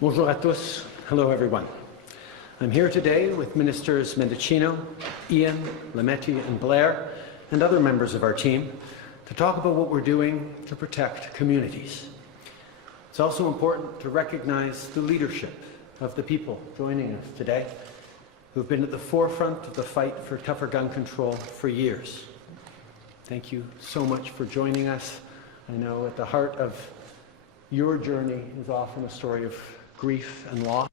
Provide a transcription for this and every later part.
Bonjour à tous. Hello, everyone. I'm here today with Ministers Mendicino, Ian, Lametti, and Blair, and other members of our team to talk about what we're doing to protect communities. It's also important to recognize the leadership of the people joining us today who've been at the forefront of the fight for tougher gun control for years. Thank you so much for joining us. I know at the heart of your journey is often a story of grief and loss,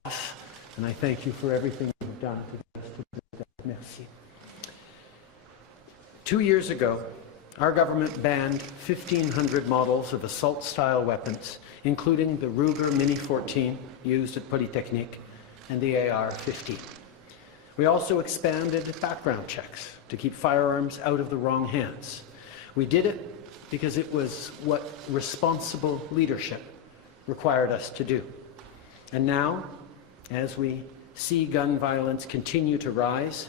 and I thank you for everything you've done to get us to this day. Merci. 2 years ago, our government banned 1,500 models of assault-style weapons, including the Ruger Mini 14 used at Polytechnique and the AR-15. We also expanded background checks to keep firearms out of the wrong hands. We did it because it was what responsible leadership required us to do. And now, as we see gun violence continue to rise,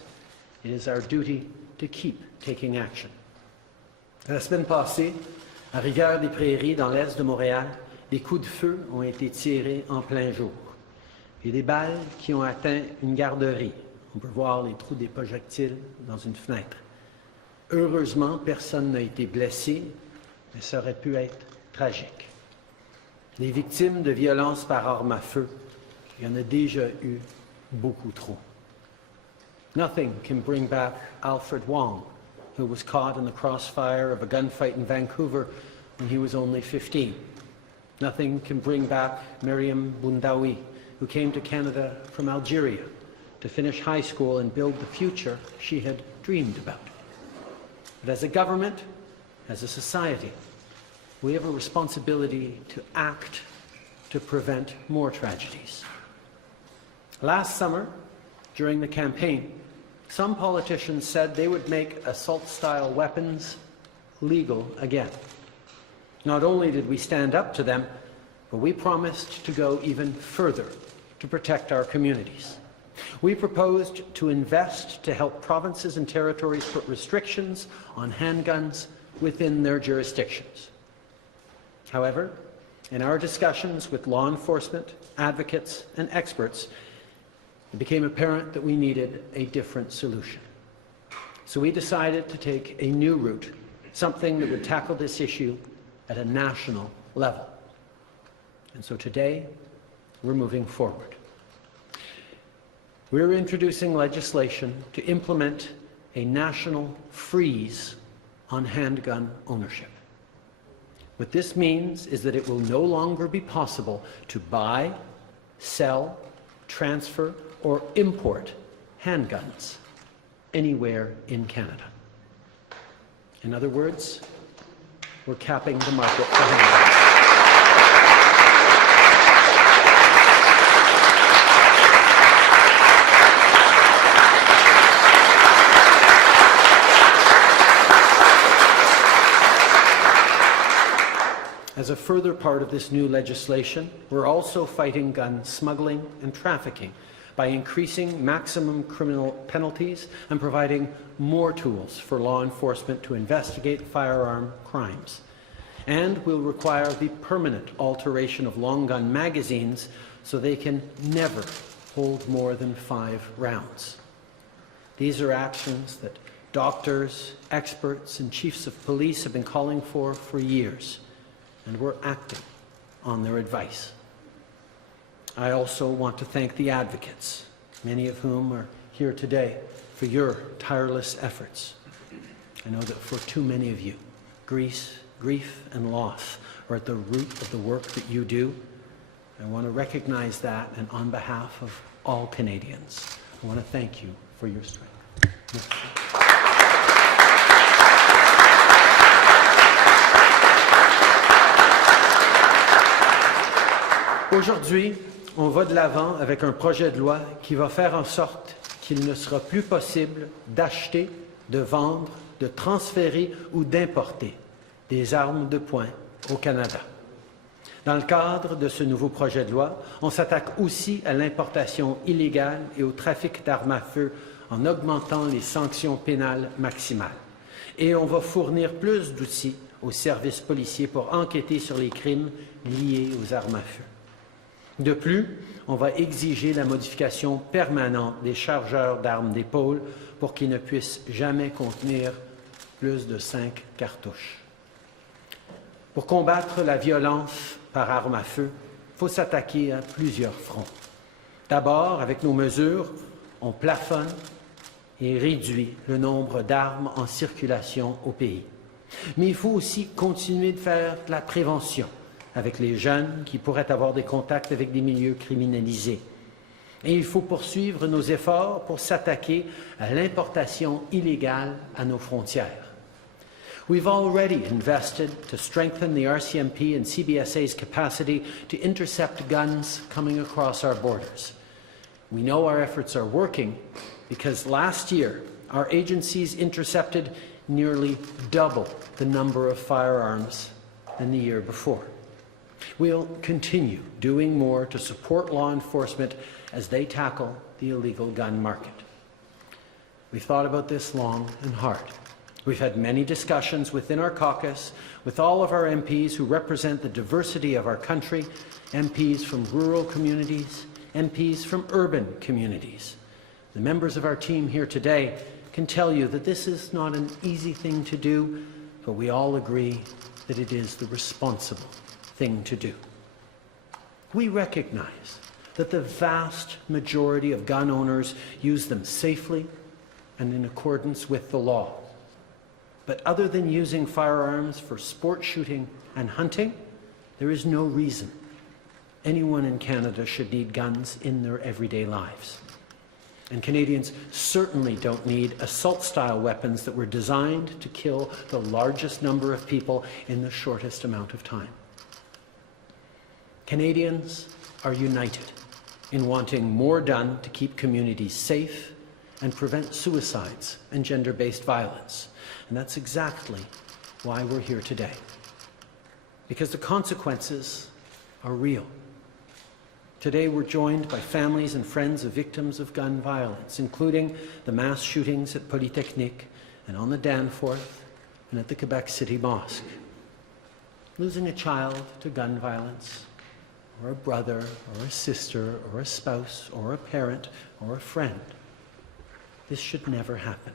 it is our duty to keep taking action. La semaine passée, à Rivière-des-Prairies, dans l'est de Montréal, des coups de feu ont été tirés en plein jour. Et des balles qui ont atteint une garderie. On peut voir les trous des projectiles dans une fenêtre. Heureusement, personne n'a été blessé, mais ça aurait pu être tragique. Les victimes de violences par arme à feu, il y en a déjà eu beaucoup trop. Nothing can bring back Alfred Wong, who was caught in the crossfire of a gunfight in Vancouver when he was only 15. Nothing can bring back Miriam Boundaoui, who came to Canada from Algeria to finish high school and build the future she had dreamed about. But as a government, as a society, we have a responsibility to act to prevent more tragedies. Last summer, during the campaign, some politicians said they would make assault-style weapons legal again. Not only did we stand up to them, but we promised to go even further to protect our communities. We proposed to invest to help provinces and territories put restrictions on handguns within their jurisdictions. However, in our discussions with law enforcement, advocates and experts, it became apparent that we needed a different solution. So we decided to take a new route, something that would tackle this issue at a national level. And so today, we're moving forward. We're introducing legislation to implement a national freeze on handgun ownership. What this means is that it will no longer be possible to buy, sell, transfer, or import handguns anywhere in Canada. In other words, we're capping the market for handguns. As a further part of this new legislation, we're also fighting gun smuggling and trafficking by increasing maximum criminal penalties and providing more tools for law enforcement to investigate firearm crimes. And we'll require the permanent alteration of long gun magazines so they can never hold more than 5 rounds. These are actions that doctors, experts, and chiefs of police have been calling for years, and we're acting on their advice. I also want to thank the advocates, many of whom are here today, for your tireless efforts. I know that for too many of you, grief and loss are at the root of the work that you do. I want to recognize that, and on behalf of all Canadians, I want to thank you for your strength. Aujourd'hui, on va de l'avant avec un projet de loi qui va faire en sorte qu'il ne sera plus possible d'acheter, de vendre, de transférer ou d'importer des armes de poing au Canada. Dans le cadre de ce nouveau projet de loi, on s'attaque aussi à l'importation illégale et au trafic d'armes à feu en augmentant les sanctions pénales maximales. Et on va fournir plus d'outils aux services policiers pour enquêter sur les crimes liés aux armes à feu. De plus, on va exiger la modification permanente des chargeurs d'armes d'épaule pour qu'ils ne puissent jamais contenir plus de 5 cartouches. Pour combattre la violence par arme à feu, il faut s'attaquer à plusieurs fronts. D'abord, avec nos mesures, on plafonne et réduit le nombre d'armes en circulation au pays. Mais il faut aussi continuer de faire de la prévention avec les jeunes qui pourraient avoir des contacts avec des milieux criminalisés. Et il faut poursuivre nos efforts pour s'attaquer à l'importation illégale à nos frontières. We've already invested to strengthen the RCMP and CBSA's capacity to intercept guns coming across our borders. We know our efforts are working because last year our agencies intercepted nearly double the number of firearms than the year before. We'll continue doing more to support law enforcement as they tackle the illegal gun market. We've thought about this long and hard. We've had many discussions within our caucus with all of our MPs who represent the diversity of our country, MPs from rural communities, MPs from urban communities. The members of our team here today can tell you that this is not an easy thing to do, but we all agree that it is the responsible thing to do. We recognize that the vast majority of gun owners use them safely and in accordance with the law. But other than using firearms for sport shooting and hunting, there is no reason anyone in Canada should need guns in their everyday lives. And Canadians certainly don't need assault-style weapons that were designed to kill the largest number of people in the shortest amount of time. Canadians are united in wanting more done to keep communities safe and prevent suicides and gender-based violence. And that's exactly why we're here today. Because the consequences are real. Today we're joined by families and friends of victims of gun violence, including the mass shootings at Polytechnique and on the Danforth and at the Quebec City Mosque. Losing a child to gun violence, or a brother, or a sister, or a spouse, or a parent, or a friend, this should never happen.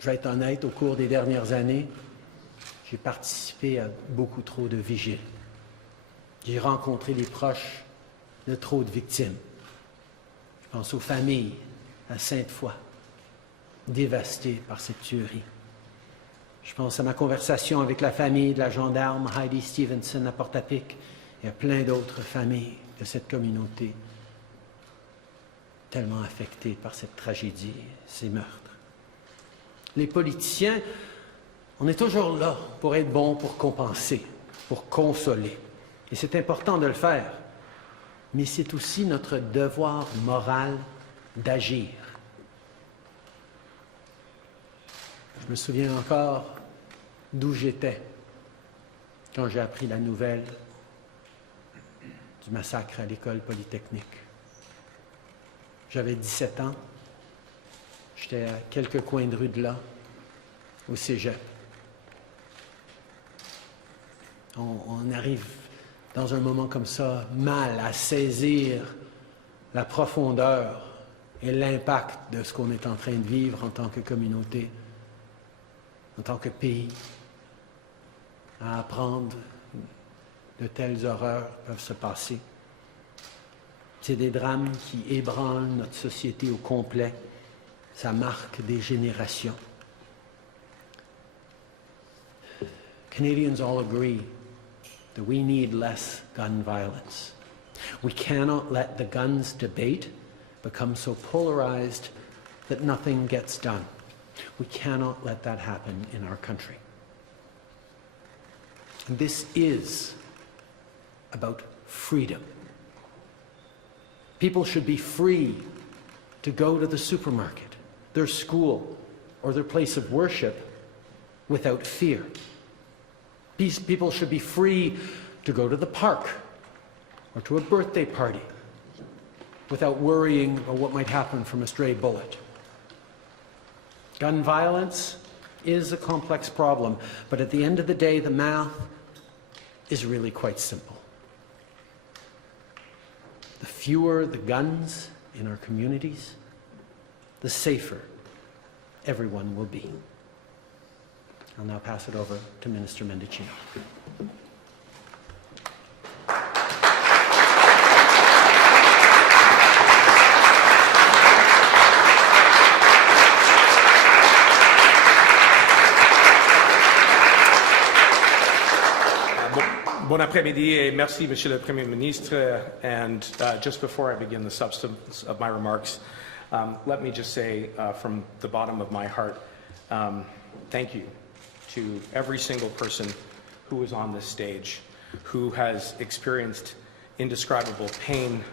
Je vais être honnête, au cours des dernières années, j'ai participé à beaucoup trop de vigiles. J'ai rencontré les proches de trop de victimes. Je pense aux familles à Sainte-Foy, dévastées par cette tuerie. Je pense à ma conversation avec la famille de la gendarme Heidi Stevenson à Portapique et à plein d'autres familles de cette communauté tellement affectées par cette tragédie, ces meurtres. Les politiciens, on est toujours là pour être bons, pour compenser, pour consoler. Et c'est important de le faire. Mais c'est aussi notre devoir moral d'agir. Je me souviens encore d'où j'étais quand j'ai appris la nouvelle du massacre à l'école polytechnique. J'avais 17 ans. J'étais à quelques coins de rue de là, au cégep. On arrive dans un moment comme ça, mal à saisir la profondeur et l'impact de ce qu'on est en train de vivre en tant que communauté, en tant que pays, à apprendre de telles horreurs peuvent se passer. C'est des drames qui ébranlent notre société au complet. Ça marque des générations. Canadians all agree that we need less gun violence. We cannot let the guns debate become so polarized that nothing gets done. We cannot let that happen in our country. And this is about freedom. People should be free to go to the supermarket, their school, or their place of worship without fear. These people should be free to go to the park or to a birthday party without worrying about what might happen from a stray bullet. Gun violence is a complex problem, but at the end of the day, the math is really quite simple. The fewer the guns in our communities, the safer everyone will be. I'll now pass it over to Minister Mendicino. Bon après-midi et merci, Monsieur le Premier Ministre. And just before I begin the substance of my remarks, let me just say from the bottom of my heart, thank you to every single person who is on this stage, who has experienced indescribable pain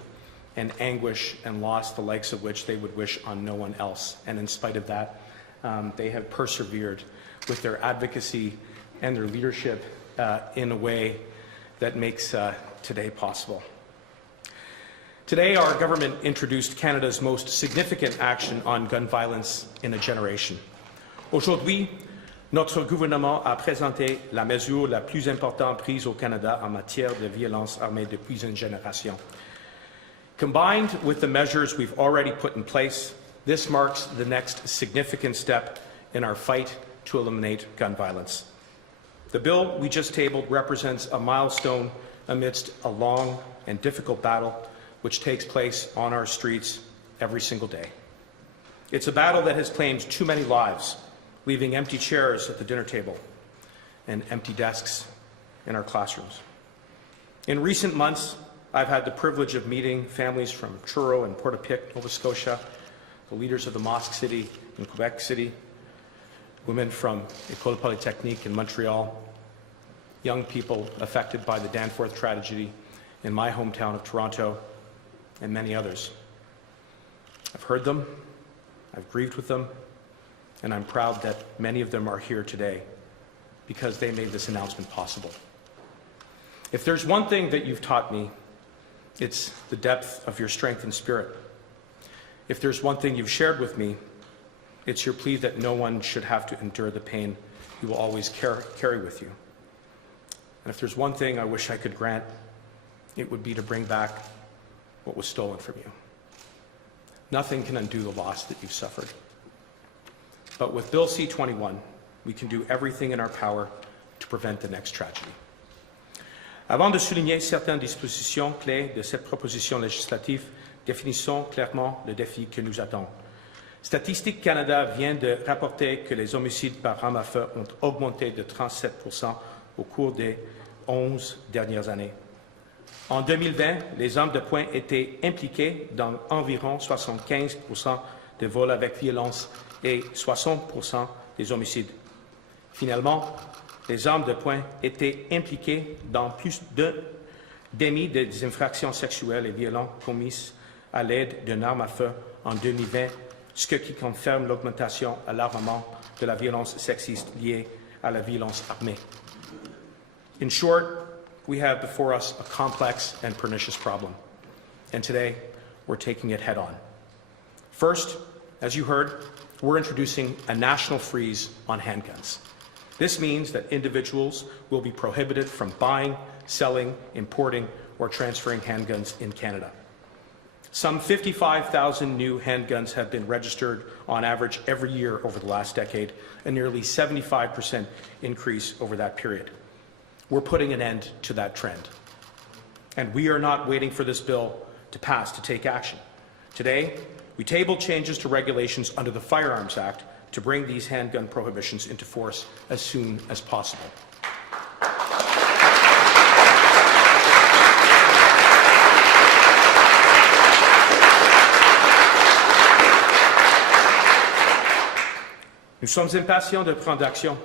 and anguish and loss, the likes of which they would wish on no one else. And in spite of that, they have persevered with their advocacy and their leadership in a way that makes today possible. Today, our government introduced Canada's most significant action on gun violence in a generation. Aujourd'hui, notre gouvernement a présenté la mesure la plus importante prise au Canada en matière de violence armée depuis une génération. Combined with the measures we've already put in place, this marks the next significant step in our fight to eliminate gun violence. The bill we just tabled represents a milestone amidst a long and difficult battle which takes place on our streets every single day. It's a battle that has claimed too many lives, leaving empty chairs at the dinner table and empty desks in our classrooms. In recent months, I've had the privilege of meeting families from Truro and Portapique, Nova Scotia, the leaders of the Mosque City in Quebec City, women from École Polytechnique in Montreal, young people affected by the Danforth tragedy in my hometown of Toronto, and many others. I've heard them, I've grieved with them, and I'm proud that many of them are here today because they made this announcement possible. If there's one thing that you've taught me, It's the depth of your strength and spirit. If there's one thing you've shared with me, it's your plea that no one should have to endure the pain you will always carry with you. And if there's one thing I wish I could grant, it would be to bring back what was stolen from you. Nothing can undo the loss that you've suffered. But with Bill C-21, we can do everything in our power to prevent the next tragedy. Avant de souligner certaines dispositions clés de cette proposition législative, définissons clairement le défi que nous attend. Statistique Canada vient de rapporter que les homicides par arme à feu ont augmenté de 37% au cours des 11 dernières années. En 2020, les armes de poing étaient impliquées dans environ 75% des vols avec violence et 60% des homicides. Finalement, les armes de poing étaient impliquées dans plus d'un demi des infractions sexuelles et violentes commises à l'aide d'une arme à feu en 2020, ce qui confirme l'augmentation alarmante de la violence sexiste liée à la violence armée. In short, we have before us a complex and pernicious problem, and today we're taking it head on. First, as you heard, we're introducing a national freeze on handguns. This means that individuals will be prohibited from buying, selling, importing, or transferring handguns in Canada. Some 55,000 new handguns have been registered on average every year over the last decade, a nearly 75% increase over that period. We're putting an end to that trend. And we are not waiting for this bill to pass to take action. Today, we tabled changes to regulations under the Firearms Act to bring these handgun prohibitions into force as soon as possible. Nous sommes impatients de prendre action.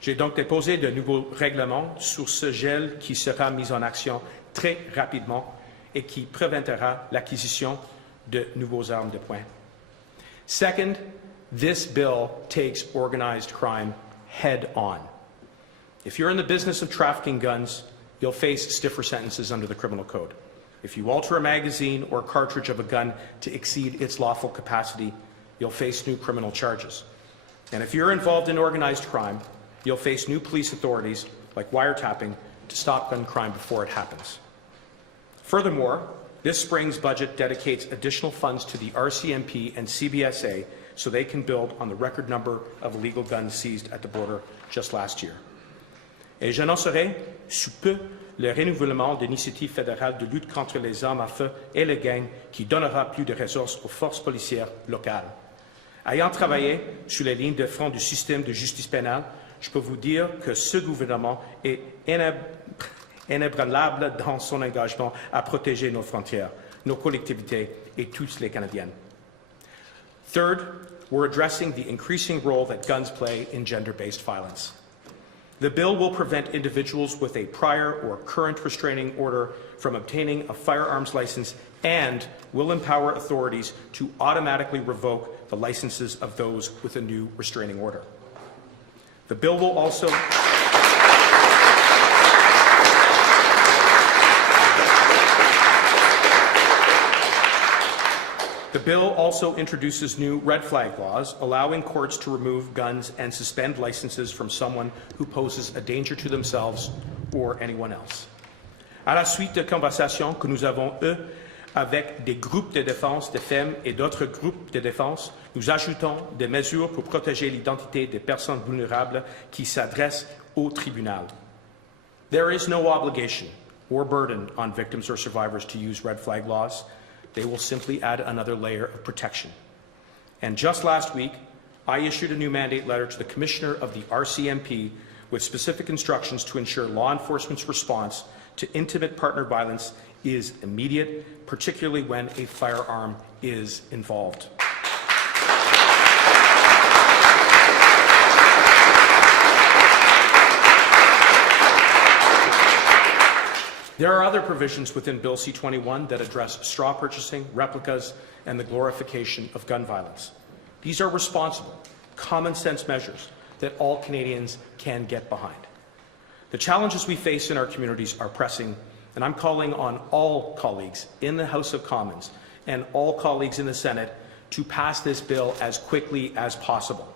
J'ai donc déposé de nouveaux règlements sur ce gel qui sera mis en action très rapidement et qui préventera l'acquisition de nouveaux armes de poing. Second, this bill takes organized crime head on. If you're in the business of trafficking guns, you'll face stiffer sentences under the criminal code. If you alter a magazine or cartridge of a gun to exceed its lawful capacity, you'll face new criminal charges. And if you're involved in organized crime, you'll face new police authorities, like wiretapping, to stop gun crime before it happens. Furthermore, this spring's budget dedicates additional funds to the RCMP and CBSA so they can build on the record number of illegal guns seized at the border just last year. Et j'annoncerai sous peu le renouvellement de l'initiative fédérale de lutte contre les armes à feu et les gangs qui donnera plus de ressources aux forces policières locales. Ayant travaillé sur les lignes de front du système de justice pénale, je peux vous dire que ce gouvernement est inébranlable dans son engagement à protéger nos frontières, nos collectivités et tous les Canadiens. Third, we're addressing the increasing role that guns play in gender-based violence. The bill will prevent individuals with a prior or current restraining order from obtaining a firearms license and will empower authorities to automatically revoke the licenses of those with a new restraining order. The bill will also The bill also introduces new red flag laws, allowing courts to remove guns and suspend licenses from someone who poses a danger to themselves or anyone else. À la suite de conversations que nous avons eues avec des groupes de défense des femmes et d'autres groupes de défense, nous ajoutons des mesures pour protéger l'identité des personnes vulnérables qui s'adressent au tribunal. There is no obligation or burden on victims or survivors to use red flag laws. They will simply add another layer of protection. And just last week, I issued a new mandate letter to the Commissioner of the RCMP with specific instructions to ensure law enforcement's response to intimate partner violence is immediate, particularly when a firearm is involved. There are other provisions within Bill C-21 that address straw purchasing, replicas, and the glorification of gun violence. These are responsible, common-sense measures that all Canadians can get behind. The challenges we face in our communities are pressing, And I'm calling on all colleagues in the House of Commons and all colleagues in the Senate to pass this bill as quickly as possible.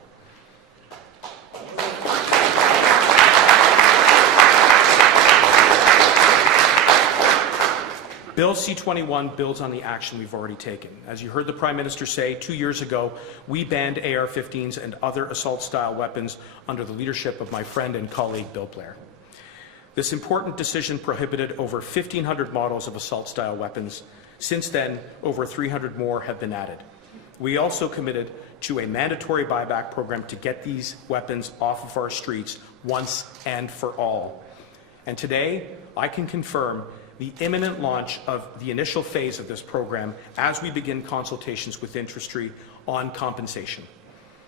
Bill C-21 builds on the action we've already taken. As you heard the Prime Minister say, 2 years ago, we banned AR-15s and other assault-style weapons under the leadership of my friend and colleague Bill Blair. This important decision prohibited over 1,500 models of assault-style weapons. Since then, over 300 more have been added. We also committed to a mandatory buyback program to get these weapons off of our streets once and for all. And today, I can confirm the imminent launch of the initial phase of this program as we begin consultations with industry on compensation.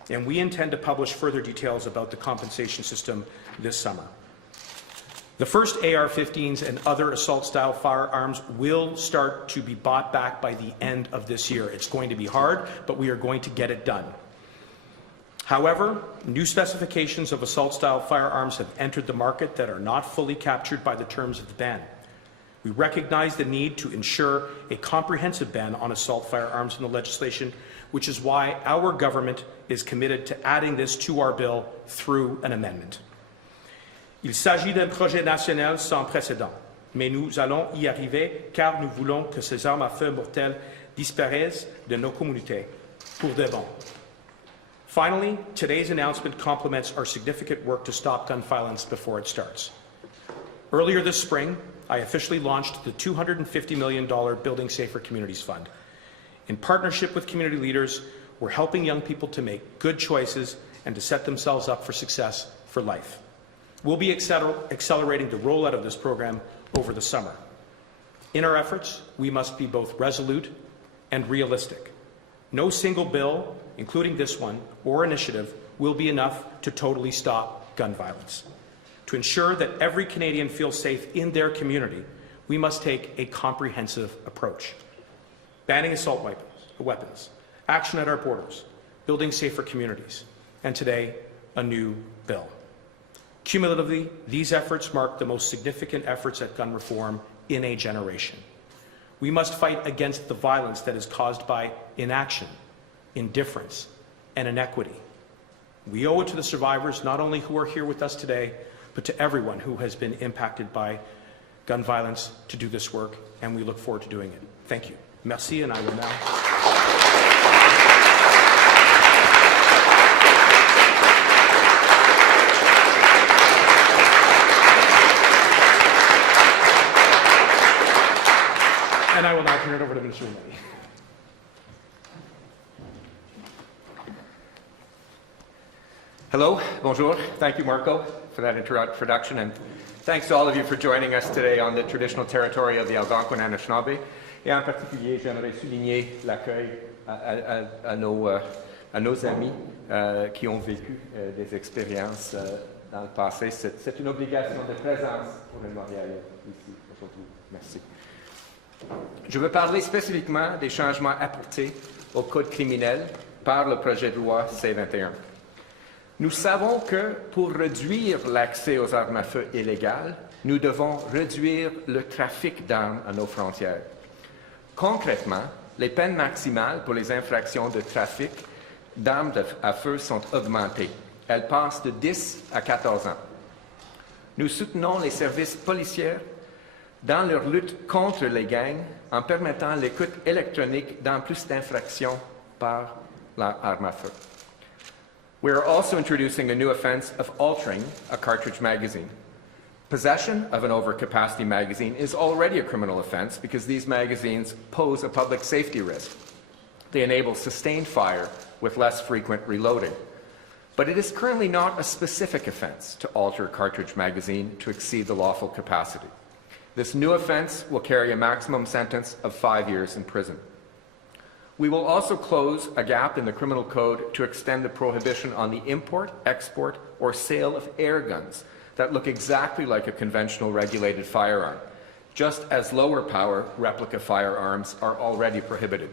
And we intend to publish further details about the compensation system this summer. The first AR-15s and other assault-style firearms will start to be bought back by the end of this year. It's going to be hard, but we are going to get it done. However, new specifications of assault-style firearms have entered the market that are not fully captured by the terms of the ban. We recognize the need to ensure a comprehensive ban on assault firearms in the legislation, which is why our government is committed to adding this to our bill through an amendment. Il s'agit d'un projet national sans précédent, mais nous allons y arriver car nous voulons que ces armes à feu mortelles disparaissent de nos communautés pour de bon. Finally, today's announcement complements our significant work to stop gun violence before it starts. Earlier this spring, I officially launched the $250 million Building Safer Communities Fund. In partnership with community leaders, we're helping young people to make good choices and to set themselves up for success for life. We'll be accelerating the rollout of this program over the summer. In our efforts, we must be both resolute and realistic. No single bill, including this one, or initiative, will be enough to totally stop gun violence. To ensure that every Canadian feels safe in their community, we must take a comprehensive approach. Banning assault weapons, action at our borders, building safer communities, and today, a new bill. Cumulatively, these efforts mark the most significant efforts at gun reform in a generation. We must fight against the violence that is caused by inaction, indifference, and inequity. We owe it to the survivors, not only who are here with us today, but to everyone who has been impacted by gun violence to do this work, and we look forward to doing it. Thank you. Merci, and I will now... And I will now turn it over to Minister Trudeau. Hello, bonjour. Thank you, Marco, for that introduction, and thanks to all of you for joining us today on the traditional territory of the Algonquin and Anishinaabe. Et en particulier, j'aimerais souligner l'accueil à nos amis qui ont vécu des expériences dans le passé. C'est une obligation de présence pour les Montréalais ici aujourd'hui. Merci. Je veux parler spécifiquement des changements apportés au Code criminel par le projet de loi C-21. Nous savons que pour réduire l'accès aux armes à feu illégales, nous devons réduire le trafic d'armes à nos frontières. Concrètement, les peines maximales pour les infractions de trafic d'armes à feu sont augmentées. Elles passent de 10 à 14 ans. Nous soutenons les services policiers dans leur lutte contre les gangs en permettant l'écoute électronique dans plus d'infractions par l'arme à feu. We are also introducing a new offense of altering a cartridge magazine. Possession of an overcapacity magazine is already a criminal offense because these magazines pose a public safety risk. They enable sustained fire with less frequent reloading. But it is currently not a specific offense to alter a cartridge magazine to exceed the lawful capacity. This new offense will carry a maximum sentence of 5 years in prison. We will also close a gap in the criminal code to extend the prohibition on the import, export, or sale of air guns that look exactly like a conventional regulated firearm, just as lower power replica firearms are already prohibited.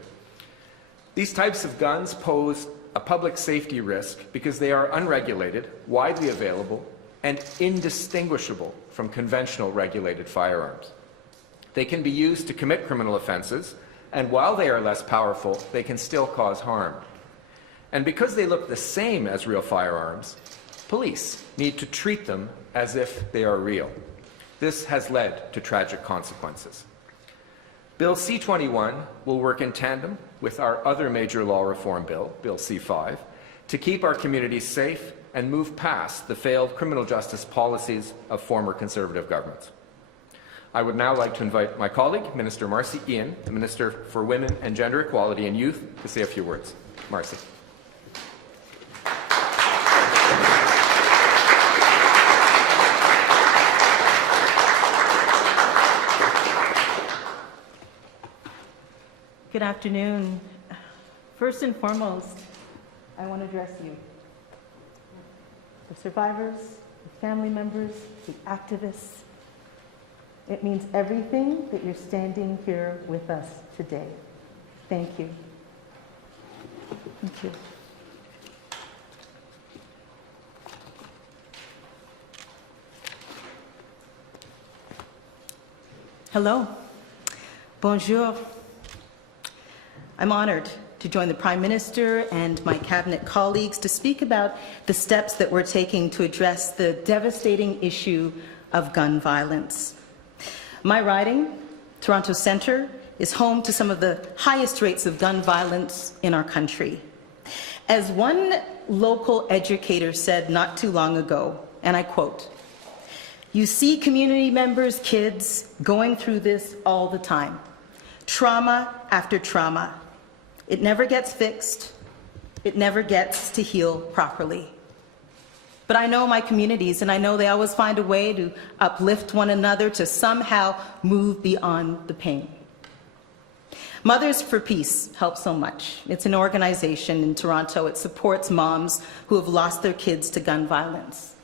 These types of guns pose a public safety risk because they are unregulated, widely available, and indistinguishable from conventional regulated firearms. They can be used to commit criminal offenses, and while they are less powerful, they can still cause harm. And because they look the same as real firearms, police need to treat them as if they are real. This has led to tragic consequences. Bill C-21 will work in tandem with our other major law reform bill, Bill C-5, to keep our communities safe and move past the failed criminal justice policies of former Conservative governments. I would now like to invite my colleague, Minister Marcy Ian, the Minister for Women and Gender Equality and Youth, to say a few words. Marcy. Good afternoon. First and foremost, I want to address you, the survivors, the family members, the activists. It means everything that you're standing here with us today. Thank you. Thank you. Hello. Bonjour. I'm honored to join the Prime Minister and my cabinet colleagues to speak about the steps that we're taking to address the devastating issue of gun violence. My riding, Toronto Centre, is home to some of the highest rates of gun violence in our country. As one local educator said not too long ago, and I quote, "You see community members, kids, going through this all the time. Trauma after trauma. It never gets fixed. It never gets to heal properly." But I know my communities, and I know they always find a way to uplift one another, to somehow move beyond the pain. Mothers for Peace helps so much. It's an organization in Toronto. It supports moms who have lost their kids to gun violence.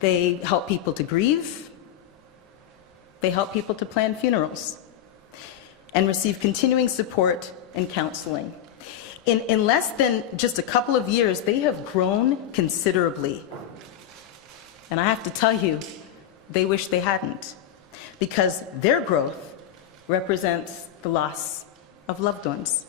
They help people to grieve. They help people to plan funerals and receive continuing support and counseling. In less than just a couple of years, they have grown considerably. And I have to tell you, they wish they hadn't, because their growth represents the loss of loved ones.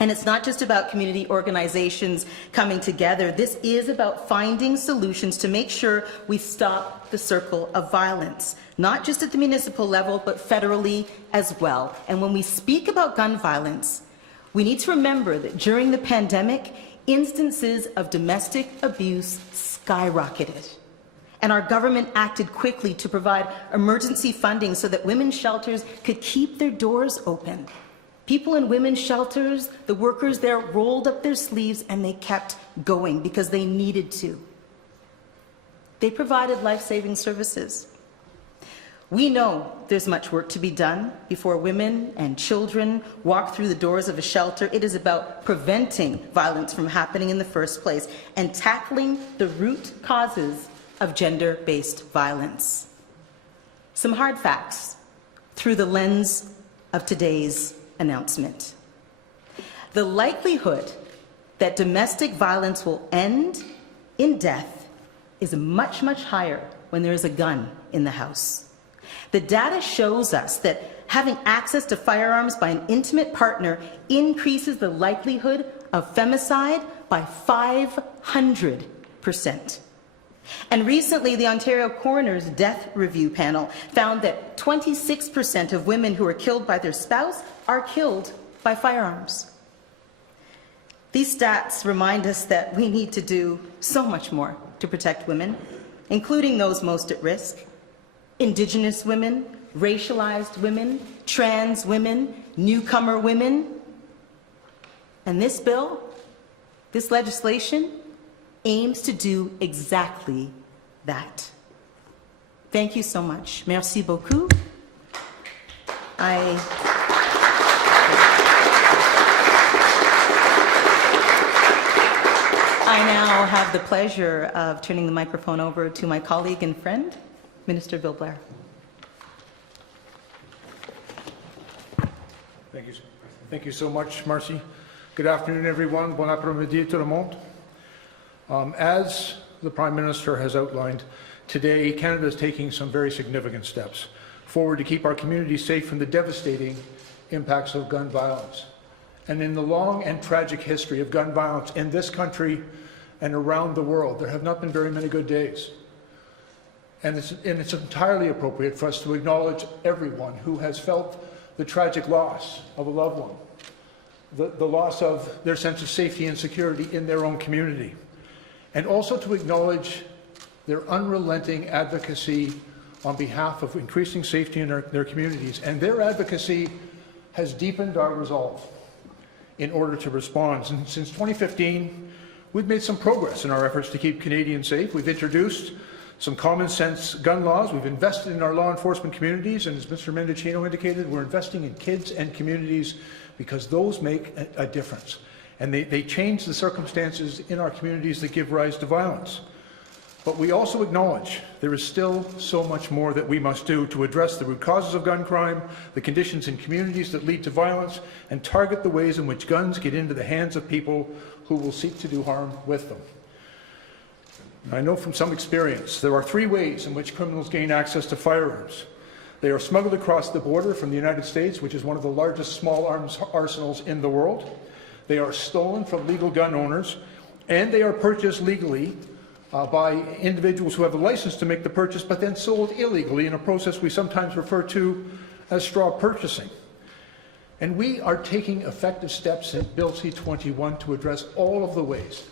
And it's not just about community organizations coming together. This is about finding solutions to make sure we stop the circle of violence, not just at the municipal level, but federally as well. And when we speak about gun violence, we need to remember that during the pandemic, instances of domestic abuse skyrocketed. And our government acted quickly to provide emergency funding so that women's shelters could keep their doors open. People in women's shelters, the workers there rolled up their sleeves and they kept going because they needed to. They provided life-saving services. We know there's much work to be done before women and children walk through the doors of a shelter. It is about preventing violence from happening in the first place and tackling the root causes of gender-based violence. Some hard facts through the lens of today's announcement. The likelihood that domestic violence will end in death is much, much higher when there is a gun in the house. The data shows us that having access to firearms by an intimate partner increases the likelihood of femicide by 500%. And recently, the Ontario Coroner's Death Review Panel found that 26% of women who are killed by their spouse are killed by firearms. These stats remind us that we need to do so much more to protect women, including those most at risk: Indigenous women, racialized women, trans women, newcomer women. And this bill, this legislation, aims to do exactly that. Thank you so much. Merci beaucoup. I now have the pleasure of turning the microphone over to my colleague and friend, Minister Bill Blair. Thank you so much, Marcy. Good afternoon, everyone. Bon après-midi, tout le monde. As the Prime Minister has outlined, today Canada is taking some very significant steps forward to keep our communities safe from the devastating impacts of gun violence. And in the long and tragic history of gun violence in this country and around the world, there have not been very many good days. And it's entirely appropriate for us to acknowledge everyone who has felt the tragic loss of a loved one, the loss of their sense of safety and security in their own community, and also to acknowledge their unrelenting advocacy on behalf of increasing safety in their communities. And their advocacy has deepened our resolve in order to respond. And since 2015, we've made some progress in our efforts to keep Canadians safe. We've introduced some common sense gun laws. We've invested in our law enforcement communities, and as Mr. Mendocino indicated, we're investing in kids and communities because those make a difference. And they change the circumstances in our communities that give rise to violence. But we also acknowledge there is still so much more that we must do to address the root causes of gun crime, the conditions in communities that lead to violence, and target the ways in which guns get into the hands of people who will seek to do harm with them. I know from some experience there are 3 ways in which criminals gain access to firearms. They are smuggled across the border from the United States, which is one of the largest small arms arsenals in the world. They are stolen from legal gun owners, and they are purchased legally by individuals who have a license to make the purchase, but then sold illegally in a process we sometimes refer to as straw purchasing. And we are taking effective steps in Bill C-21 to address all of the ways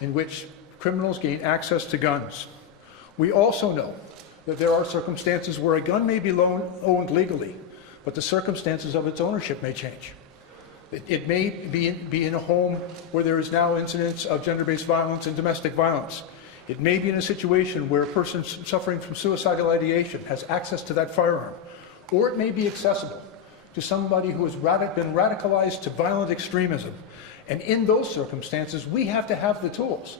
in which criminals gain access to guns. We also know that there are circumstances where a gun may be owned legally, but the circumstances of its ownership may change. It may be in a home where there is now incidents of gender-based violence and domestic violence. It may be in a situation where a person suffering from suicidal ideation has access to that firearm, or it may be accessible to somebody who has been radicalized to violent extremism. And in those circumstances, we have to have the tools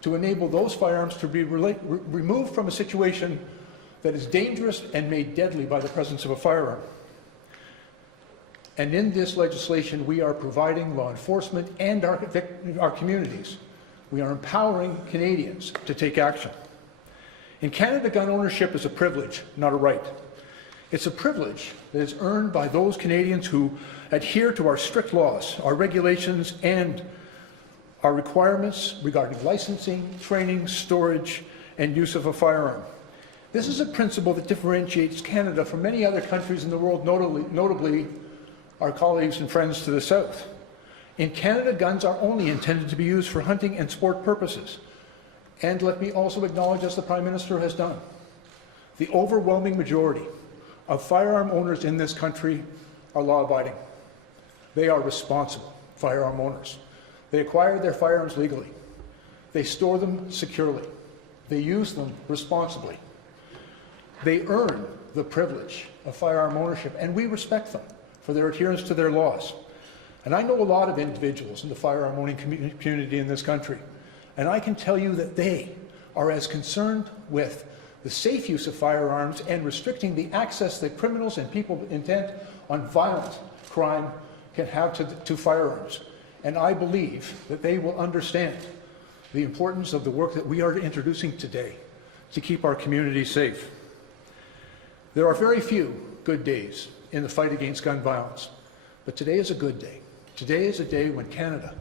to enable those firearms to be removed from a situation that is dangerous and made deadly by the presence of a firearm. And in this legislation, we are providing law enforcement and our communities. We are empowering Canadians to take action. In Canada, gun ownership is a privilege, not a right. It's a privilege that is earned by those Canadians who adhere to our strict laws, our regulations, and our requirements regarding licensing, training, storage, and use of a firearm. This is a principle that differentiates Canada from many other countries in the world, notably our colleagues and friends to the south. In Canada, guns are only intended to be used for hunting and sport purposes. And let me also acknowledge, as the Prime Minister has done, the overwhelming majority of firearm owners in this country are law-abiding. They are responsible firearm owners. They acquire their firearms legally. They store them securely. They use them responsibly. They earn the privilege of firearm ownership, and we respect them for their adherence to their laws. And I know a lot of individuals in the firearm owning community in this country, and I can tell you that they are as concerned with the safe use of firearms and restricting the access that criminals and people intent on violent crime can have to firearms. And I believe that they will understand the importance of the work that we are introducing today to keep our communities safe. There are very few good days in the fight against gun violence, but today is a good day. Today is a day when Canada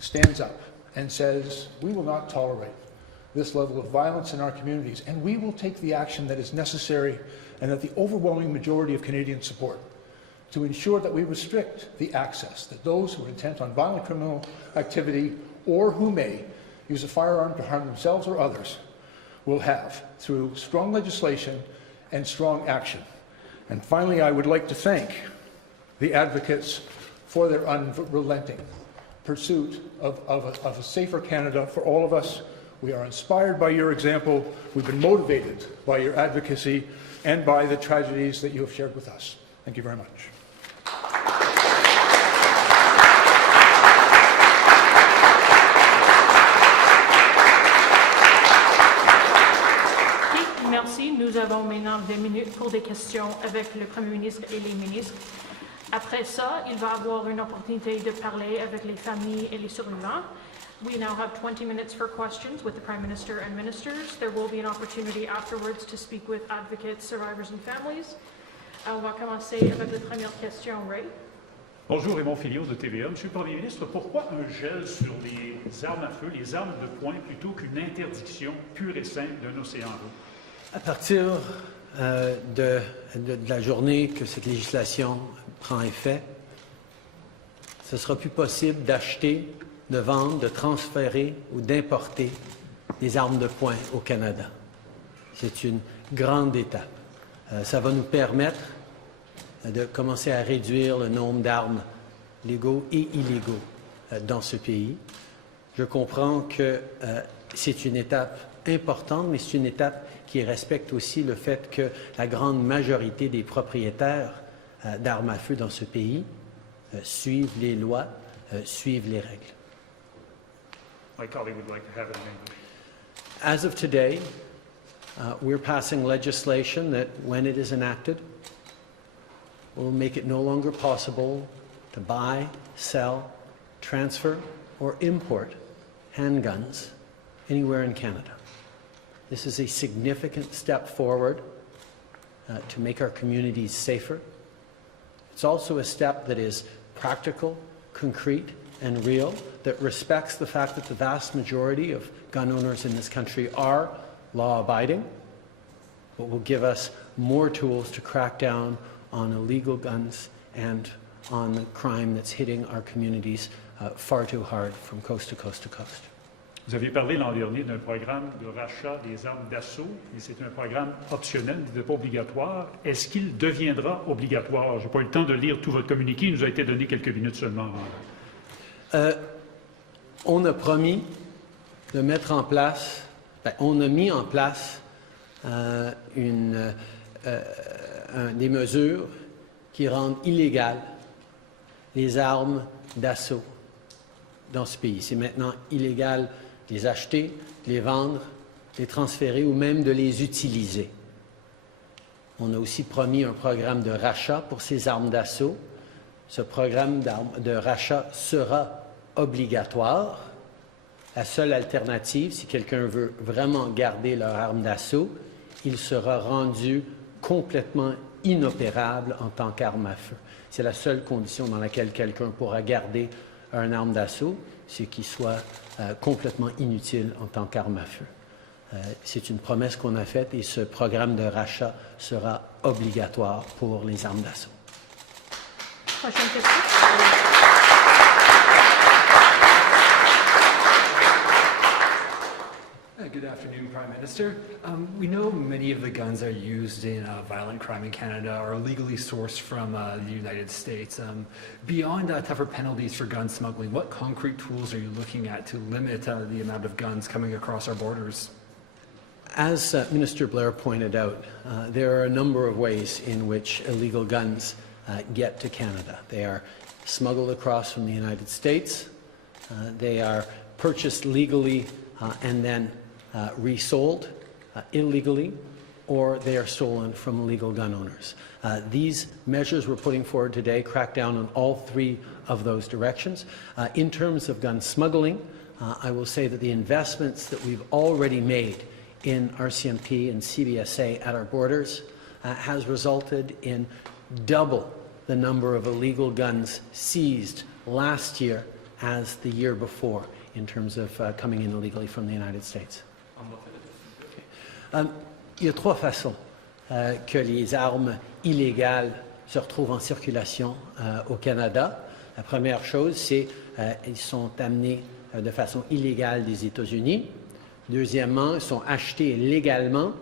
stands up and says, we will not tolerate this level of violence in our communities, and we will take the action that is necessary and that the overwhelming majority of Canadians support to ensure that we restrict the access that those who are intent on violent criminal activity or who may use a firearm to harm themselves or others will have through strong legislation and strong action. And finally, I would like to thank the advocates for their unrelenting pursuit of a safer Canada for all of us. We are inspired by your example. We've been motivated by your advocacy and by the tragedies that you have shared with us. Thank you very much. Merci. Nous avons maintenant 2 minutes pour des questions avec le Premier ministre et les ministres. Après ça, il va avoir une opportunité de parler avec les familles et les survivants. We now have 20 minutes for questions with the Prime Minister and ministers. There will be an opportunity afterwards to speak with advocates, survivors and families. On va commencer avec la première question. Ray. Bonjour, Raymond Filios de TVA. Monsieur le Premier ministre, pourquoi un gel sur les armes à feu, les armes de poing, plutôt qu'une interdiction pure et simple d'un océan rouge? À partir de la journée que cette législation prend effet, ce ne sera plus possible d'acheter, de vendre, de transférer ou d'importer des armes de poing au Canada. C'est une grande étape. Ça va nous permettre de commencer à réduire le nombre d'armes légaux et illégaux dans ce pays. Je comprends que c'est une étape importante, mais c'est une étape qui respecte aussi le fait que la grande majorité des propriétaires d'armes à feu dans ce pays suivent les lois, suivent les règles. My colleague would like to have it in English. As of today, we're passing legislation that, when it is enacted, will make it no longer possible to buy, sell, transfer, or import handguns anywhere in Canada. This is a significant step forward to make our communities safer. It's also a step that is practical, concrete, and real, that respects the fact that the vast majority of gun owners in this country are law-abiding, but will give us more tools to crack down on illegal guns and on the crime that's hitting our communities far too hard from coast to coast to coast. Vous aviez parlé l'an dernier d'un programme de rachat des armes d'assaut, et c'est un programme optionnel, il n'est pas obligatoire. Est-ce qu'il deviendra obligatoire? Je n'ai pas eu le temps de lire tout votre communiqué, il nous a été donné quelques minutes seulement. On a promis de mettre en place, on a mis en place des mesures qui rendent illégales les armes d'assaut dans ce pays. C'est maintenant illégal de les acheter, de les vendre, de les transférer ou même de les utiliser. On a aussi promis un programme de rachat pour ces armes d'assaut. Ce programme de rachat sera obligatoire. La seule alternative, si quelqu'un veut vraiment garder leur arme d'assaut, il sera rendu complètement inopérable en tant qu'arme à feu. C'est la seule condition dans laquelle quelqu'un pourra garder une arme d'assaut, c'est qu'il soit complètement inutile en tant qu'arme à feu. C'est une promesse qu'on a faite et ce programme de rachat sera obligatoire pour les armes d'assaut. Prochaine question. Good afternoon, Prime Minister. We know many of the guns that are used in violent crime in Canada are legally sourced from the United States. Beyond tougher penalties for gun smuggling, what concrete tools are you looking at to limit the amount of guns coming across our borders? As Minister Blair pointed out, there are a number of ways in which illegal guns get to Canada. They are smuggled across from the United States, they are purchased legally and then resold illegally, or they are stolen from illegal gun owners. These measures we're putting forward today crack down on all three of those directions. In terms of gun smuggling, I will say that the investments that we've already made in RCMP and CBSA at our borders has resulted in double the number of illegal guns seized last year as the year before in terms of coming in illegally from the United States. Il y a trois façons que les armes illégales se retrouvent en circulation au Canada. La première chose, c'est qu'ils sont amenés de façon illégale des États-Unis. Deuxièmement, ils sont achetés légalement,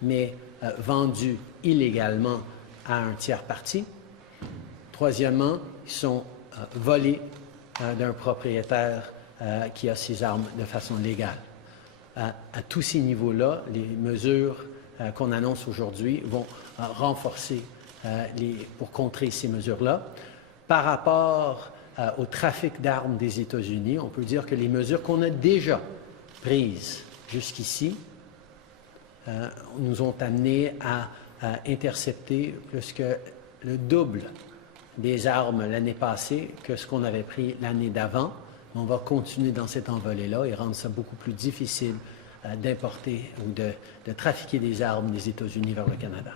mais vendus illégalement à un tiers parti. Troisièmement, ils sont volés d'un propriétaire qui a ces armes de façon légale. À tous ces niveaux-là, les mesures qu'on annonce aujourd'hui vont renforcer pour contrer ces mesures-là. Par rapport au trafic d'armes des États-Unis, on peut dire que les mesures qu'on a déjà prises jusqu'ici nous ont amenés à intercepter plus que le double des armes l'année passée que ce qu'on avait pris l'année d'avant. on va continuer dans cette envolée-là et rendre ça beaucoup plus difficile d'importer ou de trafiquer des armes des États-Unis vers le Canada.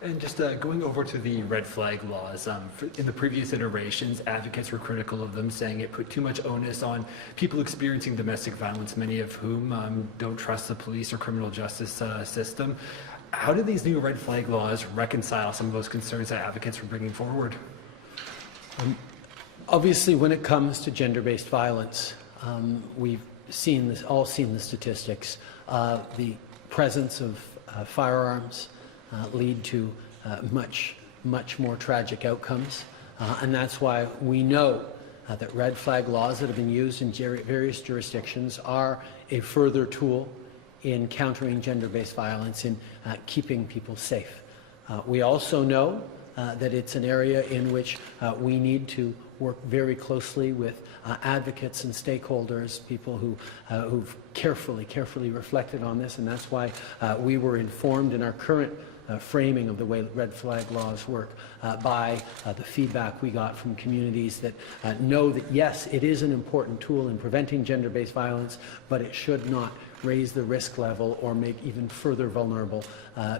And just going over to the red flag laws, in the previous iterations, advocates were critical of them, saying it put too much onus on people experiencing domestic violence, many of whom don't trust the police or criminal justice system. How do these new red flag laws reconcile some of those concerns that advocates were bringing forward? Obviously, when it comes to gender-based violence, we've all seen the statistics. The presence of firearms lead to much more tragic outcomes. And that's why we know that red flag laws that have been used in various jurisdictions are a further tool in countering gender-based violence, in keeping people safe. We also know that it's an area in which we need to work very closely with advocates and stakeholders, people who've carefully reflected on this, and that's why we were informed in our current framing of the way red flag laws work by the feedback we got from communities that know that, yes, it is an important tool in preventing gender-based violence, but it should not raise the risk level or make even further vulnerable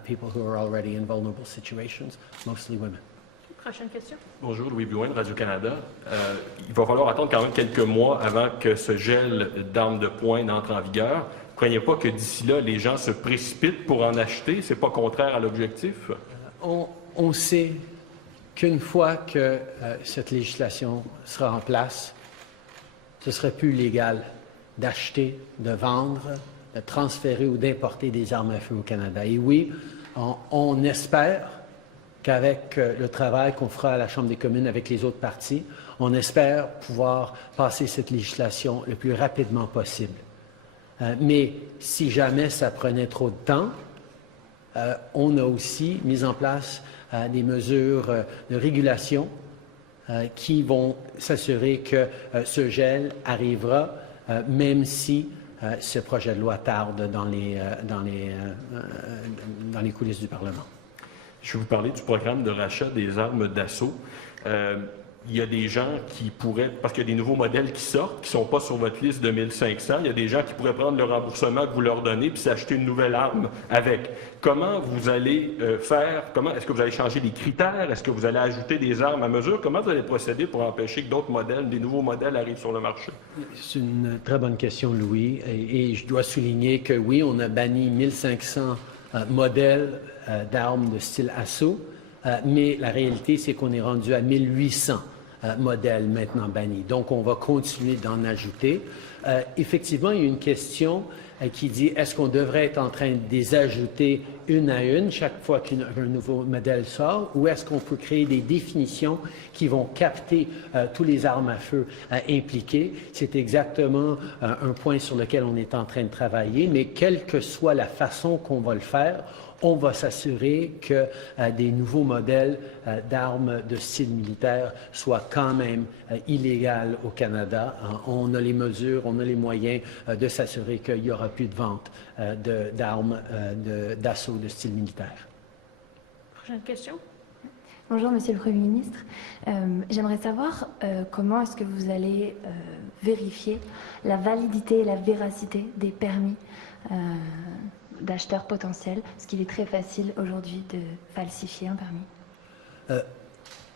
people who are already in vulnerable situations, mostly women. Prochaine question. Bonjour, Louis Blouin de Radio-Canada. Il va falloir attendre quand même quelques mois avant que ce gel d'armes de poing n'entre en vigueur. Vous ne croyez pas que d'ici là, les gens se précipitent pour en acheter? Ce n'est pas contraire à l'objectif? On sait qu'une fois que cette législation sera en place, ce ne serait plus légal d'acheter, de vendre, de transférer ou d'importer des armes à feu au Canada. Et oui, on espère qu'avec le travail qu'on fera à la Chambre des communes avec les autres partis, on espère pouvoir passer cette législation le plus rapidement possible. Mais si jamais ça prenait trop de temps, on a aussi mis en place des mesures de régulation qui vont s'assurer que ce gel arrivera, même si ce projet de loi tarde dans les coulisses du Parlement. Je vais vous parler du programme de rachat des armes d'assaut. Il y a des gens qui pourraient, parce qu'il y a des nouveaux modèles qui sortent, qui ne sont pas sur votre liste de 1500, il y a des gens qui pourraient prendre le remboursement que vous leur donnez puis s'acheter une nouvelle arme avec. Comment vous allez faire? Est-ce que vous allez changer les critères? Est-ce que vous allez ajouter des armes à mesure? Comment vous allez procéder pour empêcher que d'autres modèles, des nouveaux modèles arrivent sur le marché? C'est une très bonne question, Louis. Et je dois souligner que oui, on a banni 1500 modèles d'armes de style assaut, mais la réalité, c'est qu'on est rendu à 1800 modèles maintenant bannis. Donc, on va continuer d'en ajouter. Effectivement, il y a une question qui dit, est-ce qu'on devrait être en train de les ajouter une à une chaque fois qu'un nouveau modèle sort, ou est-ce qu'on peut créer des définitions qui vont capter tous les armes à feu impliquées? C'est exactement un point sur lequel on est en train de travailler, mais quelle que soit la façon qu'on va le faire, on va s'assurer que des nouveaux modèles d'armes de style militaire soient quand même illégales au Canada. On a les mesures, on a les moyens de s'assurer qu'il n'y aura plus de vente d'armes d'assaut de style militaire. Prochaine question. Bonjour, Monsieur le Premier ministre. J'aimerais savoir comment est-ce que vous allez vérifier la validité et la véracité des permis d'acheteurs potentiels, parce qu'il est très facile aujourd'hui de falsifier un permis.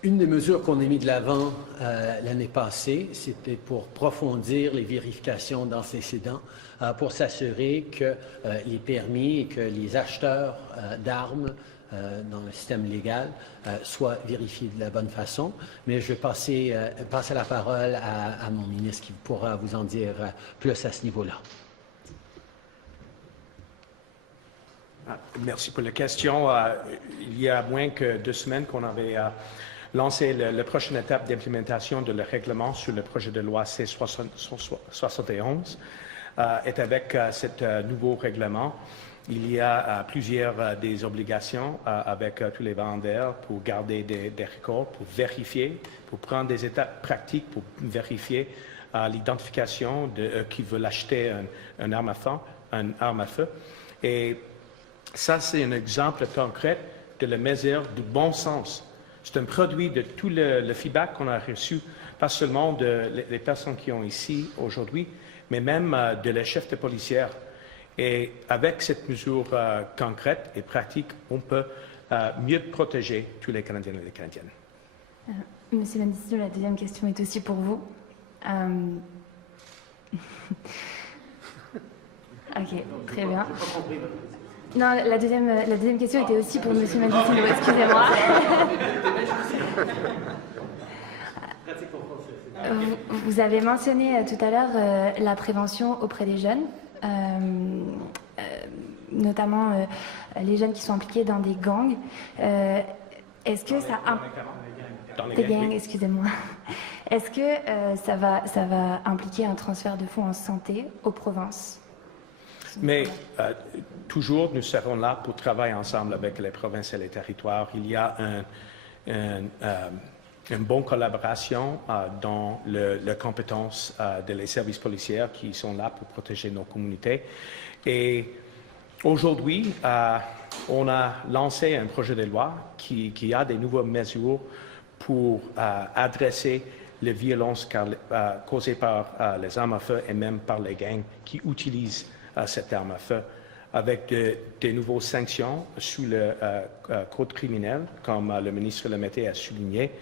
Une des mesures qu'on a mis de l'avant l'année passée, c'était pour approfondir les vérifications d'antécédents, pour s'assurer que les permis et que les acheteurs d'armes dans le système légal soient vérifiés de la bonne façon. Mais je vais passer la parole à mon ministre qui pourra vous en dire plus à ce niveau-là. Merci pour la question. Il y a moins que 2 semaines qu'on avait lancé la prochaine étape d'implémentation de le règlement sur le projet de loi C-71. Et avec ce nouveau règlement, il y a plusieurs des obligations avec tous les vendeurs pour garder des records, pour vérifier, pour prendre des étapes pratiques pour vérifier l'identification de qui veulent acheter une arme à feu. Et ça, c'est un exemple concret de la mesure du bon sens. C'est un produit de tout le feedback qu'on a reçu pas seulement des personnes qui sont ici aujourd'hui, mais même de les chefs de policière. Et avec cette mesure concrète et pratique, on peut mieux protéger tous les Canadiens et les Canadiennes. Monsieur le ministre, la deuxième question est aussi pour vous. Ok, très bien. Non, la deuxième question était aussi pour Monsieur Mendicino, excusez-moi. Vous avez mentionné tout à l'heure la prévention auprès des jeunes, notamment les jeunes qui sont impliqués dans des gangs. Est-ce que ça... Des gangs, excusez-moi. Est-ce que ça va impliquer un transfert de fonds en santé aux provinces? Mais toujours, nous serons là pour travailler ensemble avec les provinces et les territoires. Il y a une bonne collaboration dans les compétences des services policiers qui sont là pour protéger nos communautés. Et aujourd'hui, on a lancé un projet de loi qui a des nouvelles mesures pour adresser les violences causées par les armes à feu et même par les gangs qui utilisent cette arme à feu, avec des nouvelles sanctions sous le code criminel, comme le ministre Lemaitre a souligné.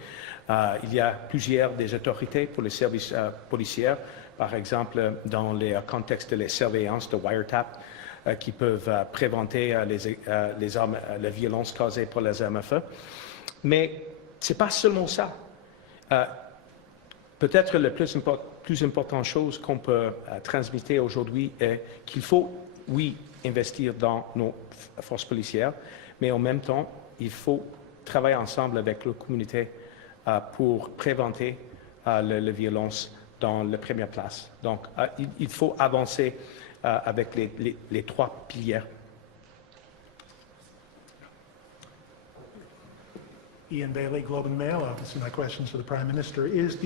Il y a plusieurs des autorités pour les services policiers, par exemple dans les contextes de la surveillance de wiretap, qui peuvent prévenir les violences causées par les armes à feu. Mais ce n'est pas seulement ça. Peut-être la plus importante chose qu'on peut transmettre aujourd'hui est qu'il faut, oui, investir dans nos forces policières, mais en même temps, il faut travailler ensemble avec la communauté pour prévenir la violence dans la première place. Donc, il faut avancer avec les trois piliers. Ian Bailey, Globe and Mail Office. My questions for the Prime Minister. Is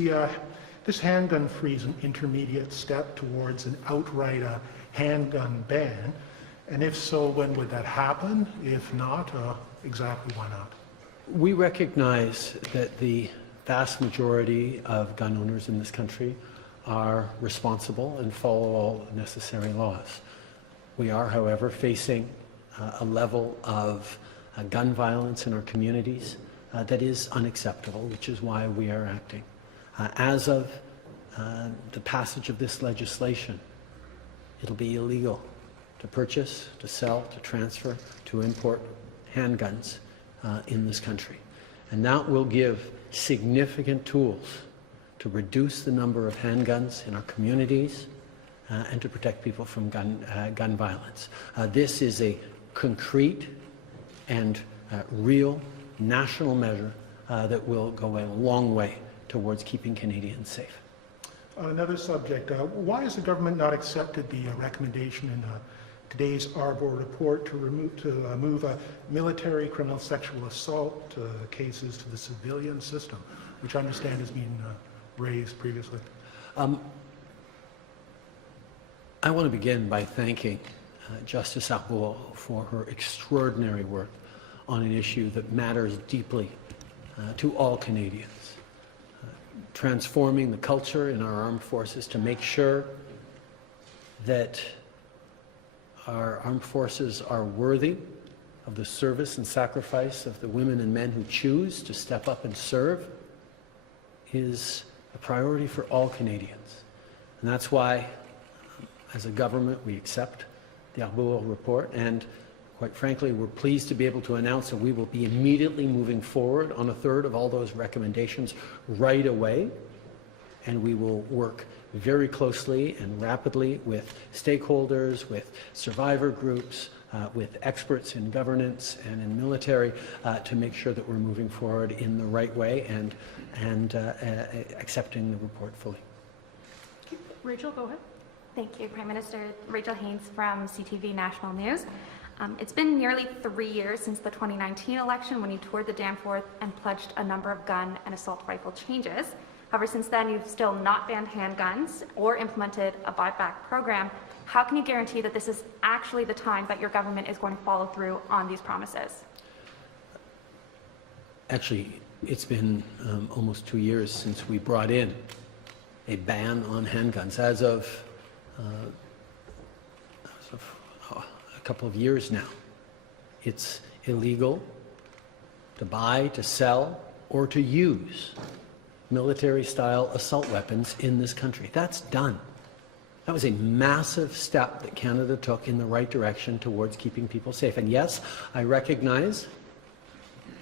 this handgun freeze an intermediate step towards an outright handgun ban? And if so, when would that happen? If not, exactly why not? We recognize that the vast majority of gun owners in this country are responsible and follow all necessary laws. We are, however, facing a level of gun violence in our communities that is unacceptable, which is why we are acting. As of the passage of this legislation, it'll be illegal to purchase, to sell, to transfer, to import handguns in this country. And that will give significant tools to reduce the number of handguns in our communities and to protect people from gun violence. This is a concrete and real national measure that will go a long way towards keeping Canadians safe. On another subject, why has the government not accepted the recommendation in today's Arbor report to move military criminal sexual assault cases to the civilian system, which I understand has been raised previously? I want to begin by thanking Justice Arbor for her extraordinary work on an issue that matters deeply to all Canadians. Transforming the culture in our armed forces to make sure that our armed forces are worthy of the service and sacrifice of the women and men who choose to step up and serve is a priority for all Canadians. And that's why, as a government, we accept the Arbor report, and quite frankly, we're pleased to be able to announce that we will be immediately moving forward on a third of all those recommendations right away, and we will work very closely and rapidly with stakeholders, with survivor groups, with experts in governance and in military to make sure that we're moving forward in the right way and accepting the report fully. Rachel, go ahead. Thank you, Prime Minister. Rachel Haynes from CTV National News. It's been nearly 3 years since the 2019 election when you toured the Danforth and pledged a number of gun and assault rifle changes. However, since then, you've still not banned handguns or implemented a buyback program. How can you guarantee that this is actually the time that your government is going to follow through on these promises? Actually, It's been almost 2 years since we brought in a ban on handguns. As of a couple of years now, it's illegal to buy, to sell, or to use military-style assault weapons in this country. That's done. That was a massive step that Canada took in the right direction towards keeping people safe. And yes, I recognize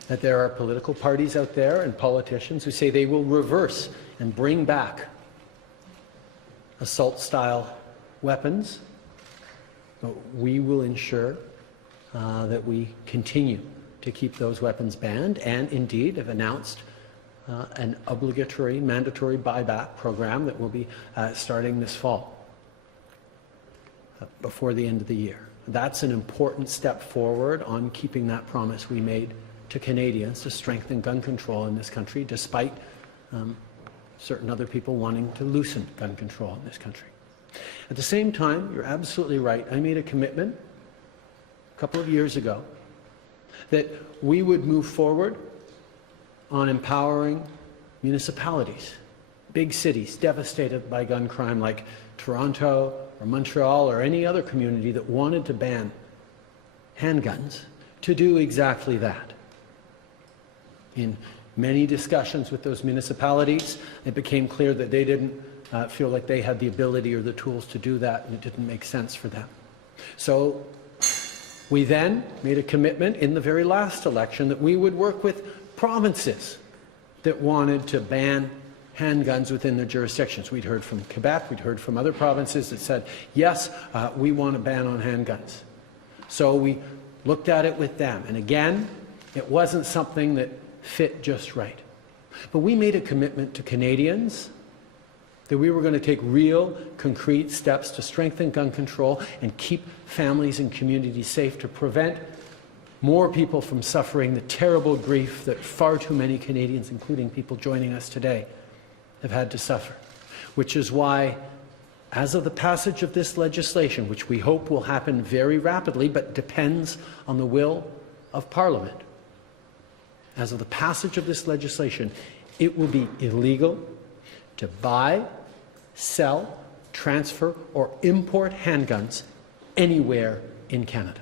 that there are political parties out there and politicians who say they will reverse and bring back assault-style weapons, but we will ensure that we continue to keep those weapons banned, and indeed have announced an obligatory, mandatory buyback program that will be starting this fall, before the end of the year. That's an important step forward on keeping that promise we made to Canadians to strengthen gun control in this country, despite certain other people wanting to loosen gun control in this country. At the same time, you're absolutely right. I made a commitment a couple of years ago that we would move forward on empowering municipalities, big cities devastated by gun crime like Toronto or Montreal or any other community that wanted to ban handguns, to do exactly that. In many discussions with those municipalities, it became clear that they didn't feel like they had the ability or the tools to do that, and it didn't make sense for them. So we then made a commitment in the very last election that we would work with provinces that wanted to ban handguns within their jurisdictions. We'd heard from Quebec, we'd heard from other provinces that said, yes, we want a ban on handguns. So we looked at it with them, and again, it wasn't something that fit just right. But we made a commitment to Canadians that we were going to take real, concrete steps to strengthen gun control and keep families and communities safe, to prevent more people from suffering the terrible grief that far too many Canadians, including people joining us today, have had to suffer. Which is why, as of the passage of this legislation, which we hope will happen very rapidly, but depends on the will of Parliament, as of the passage of this legislation, it will be illegal to buy, sell, transfer, or import handguns anywhere in Canada.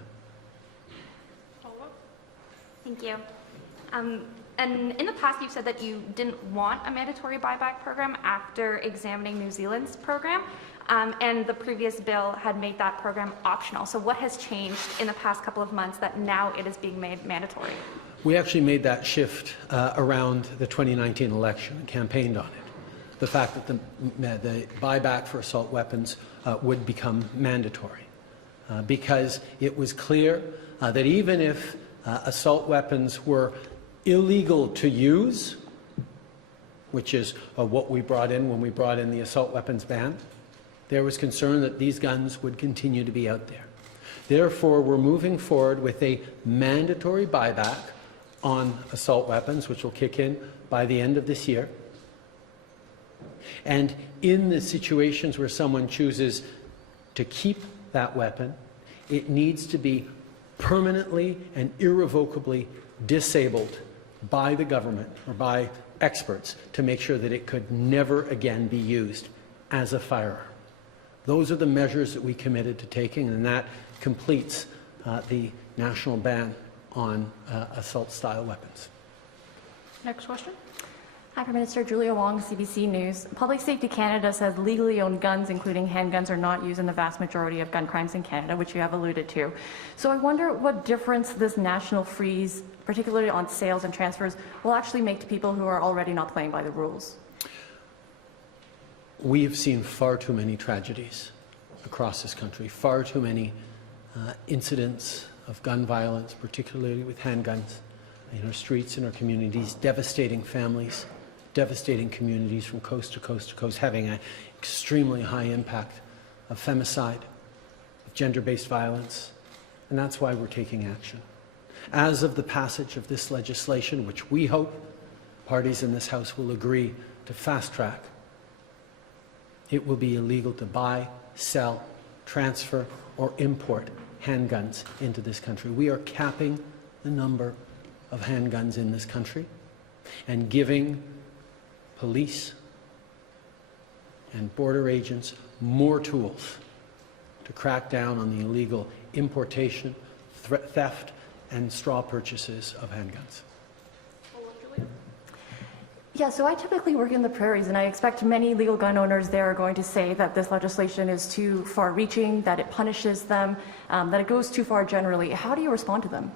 Thank you. And in the past, you've said that you didn't want a mandatory buyback program after examining New Zealand's program, and the previous bill had made that program optional. So what has changed in the past couple of months that now it is being made mandatory? We actually made that shift around the 2019 election and campaigned on it. The fact that the buyback for assault weapons would become mandatory, because it was clear that even if assault weapons were illegal to use, which is what we brought in when we brought in the assault weapons ban, there was concern that these guns would continue to be out there. Therefore, we're moving forward with a mandatory buyback on assault weapons, which will kick in by the end of this year. And in the situations where someone chooses to keep that weapon, it needs to be permanently and irrevocably disabled by the government or by experts to make sure that it could never again be used as a firearm. Those are the measures that we committed to taking, and that completes the national ban on assault-style weapons. Next question. Hi, Prime Minister. Julia Wong, CBC News. Public Safety Canada says legally owned guns, including handguns, are not used in the vast majority of gun crimes in Canada, which you have alluded to. So I wonder what difference this national freeze, particularly on sales and transfers, will actually make to people who are already not playing by the rules. We have seen far too many tragedies across this country, far too many incidents of gun violence, particularly with handguns, in our streets, in our communities, devastating families, devastating communities from coast to coast to coast, having an extremely high impact of femicide, of gender-based violence, and that's why we're taking action. As of the passage of this legislation, which we hope parties in this House will agree to fast-track, it will be illegal to buy, sell, transfer, or import handguns into this country. We are capping the number of handguns in this country. and giving police and border agents more tools to crack down on the illegal importation, theft, and straw purchases of handguns. Yeah, so I typically work in the prairies, and I expect many legal gun owners there are going to say that this legislation is too far-reaching, that it punishes them, that it goes too far generally. How do you respond to them?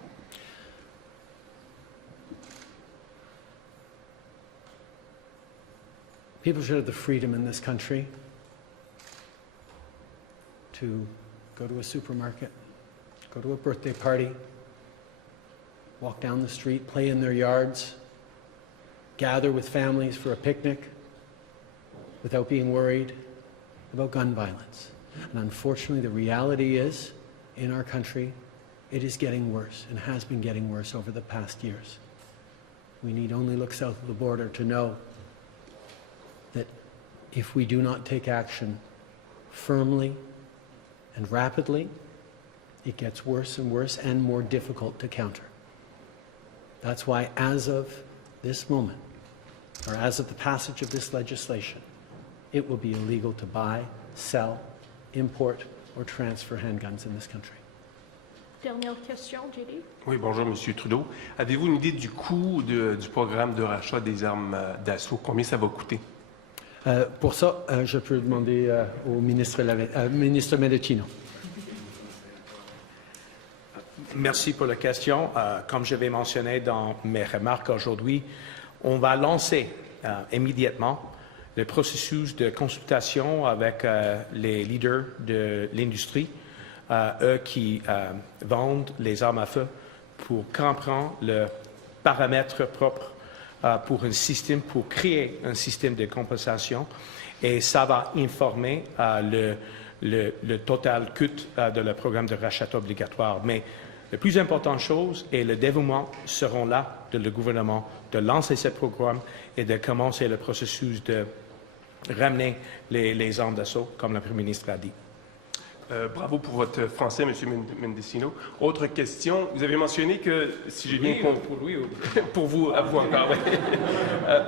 People should have the freedom in this country to go to a supermarket, go to a birthday party, walk down the street, play in their yards, gather with families for a picnic without being worried about gun violence. And unfortunately, the reality is, in our country, it is getting worse and has been getting worse over the past years. We need only look south of the border to know that if we do not take action firmly and rapidly, it gets worse and worse and more difficult to counter. That's why, as of this moment, or as of the passage of this legislation, it will be illegal to buy, sell, import, or transfer handguns in this country. Dernière question, JD. Oui, bonjour, Monsieur Trudeau. Avez-vous une idée du coût du programme de rachat des armes d'assaut? Combien ça va coûter? Pour ça, je peux demander au ministre Medicino. Merci pour la question. Comme je vais mentionner dans mes remarques aujourd'hui, on va lancer immédiatement le processus de consultation avec les leaders de l'industrie, eux qui vendent les armes à feu, pour comprendre le paramètre propre pour un système, pour créer un système de compensation, et ça va informer le total coût de le programme de rachat obligatoire. Mais la plus importante chose est le dévouement seront là de le gouvernement de lancer ce programme et de commencer le processus de ramener les armes d'assaut, comme le Premier ministre a dit. Bravo pour votre français, M. Mendicino. Autre question, vous avez mentionné que, si j'ai bien compris, pour lui, pour vous, à vous encore, oui.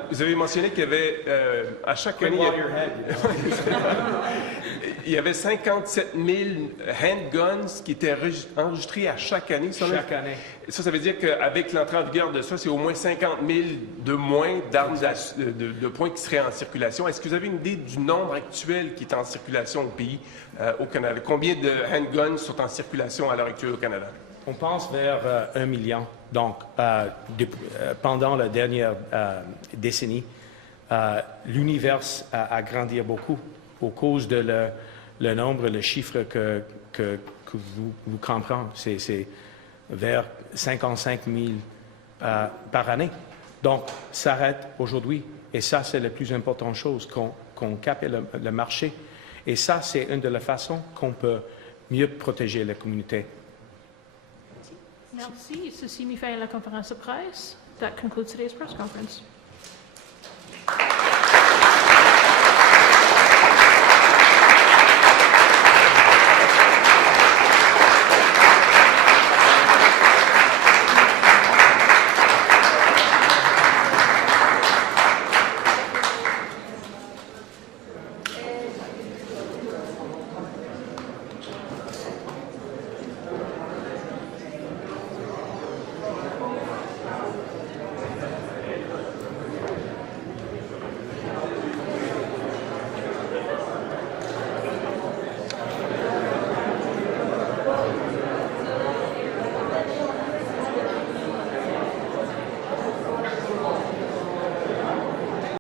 Vous avez mentionné qu'il y avait, à chaque année, il y avait 57 000 handguns qui étaient enregistrés à chaque année. Chaque année. Ça veut dire qu'avec l'entrée en vigueur de ça, c'est au moins 50 000 de moins d'armes de poing qui seraient en circulation. Est-ce que vous avez une idée du nombre actuel qui est en circulation au pays, au Canada? Combien de handguns sont en circulation à l'heure actuelle au Canada? On pense vers 1 million. Donc, pendant la dernière décennie, l'univers a grandi beaucoup au cause de le nombre, le chiffre que vous comprenez. C'est vers 55 000 par année. Donc, ça arrête aujourd'hui. Et ça, c'est la plus importante chose, qu'on capte le marché. Et ça, c'est une de les façons qu'on peut mieux protéger la communauté. Merci. Ceci met fin à la conférence de presse. That concludes today's press conference.